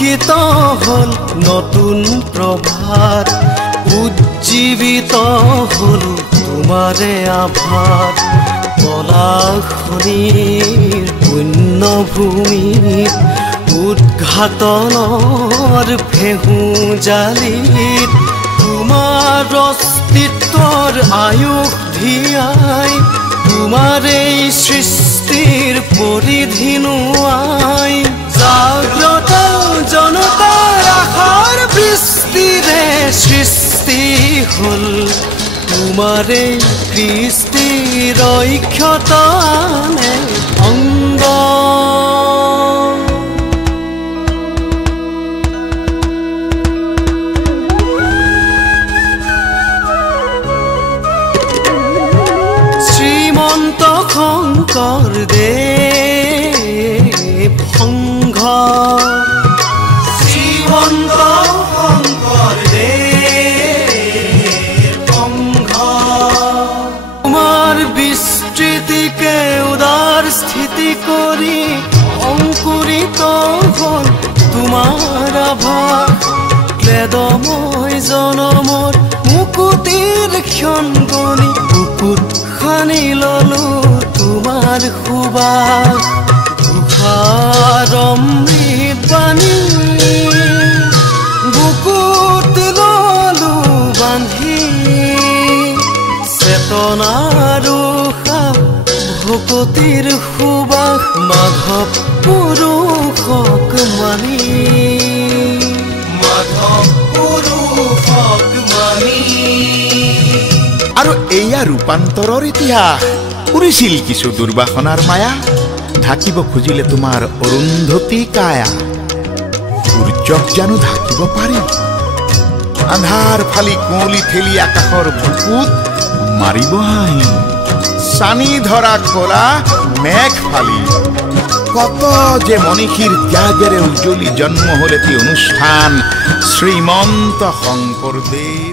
উত্থিত হল নতুন প্ৰভাত উজ্জীবিত হল তোমাৰে আভাত পলাশনিৰ পুণ্যভূমিত উদ্ঘাটনৰ ফেহু জালিত তোমাৰ অস্তিত্বৰ আয়ুস ধিয়াই তোমাৰে সৃষ্টিৰ পৰিধি নোয়াই জাগ্ৰত জনতাৰ আশাৰ বৃষ্টিৰে সৃষ্টি হল তোমাৰে কৃষ্টিৰ ঐক্যতানে অংগ শ্ৰীমন্ত শংকৰদেৱ সংঘ শ্ৰীমন্ত শংকৰদেৱ সংঘ তোমাৰ বিস্তৃতিকে উদাৰ স্থিতি কৰি অংকুৰিত হল তোমাৰ আভাস ক্লেদময় জনমৰ মুকুতিৰ ক্ষণ গণি বুকুত খানি ললো তোমাৰ সুবাস দুখাৰ অমৃত বাণী বুকুত ললো বান্ধি চেতনাৰ ভকতিৰ সুবাস মাধৱ পুৰুষক মানি মাধৱ পুৰুষক মানি আৰু এয়া ৰূপান্তৰৰ ইতিহাস কৰিছিল কিছু দুৰ্বাসনাৰ মায়া ঢাকিব খুজিলে তোমাৰ অৰুন্ধতী কায়া সূৰ্যক জানো ঢাকিব পাৰি আন্ধাৰ ফালি কুঁৱলী ঠেলি আকাশৰ বুকুত মাৰিব হাঁহি চানি ধৰা কলা মেঘ ফালি কত যে মনীষীৰ ত্যাগেৰে উজ্জ্বলি জন্ম হল এটি অনুষ্ঠান শ্ৰীমন্ত শংকৰদেৱ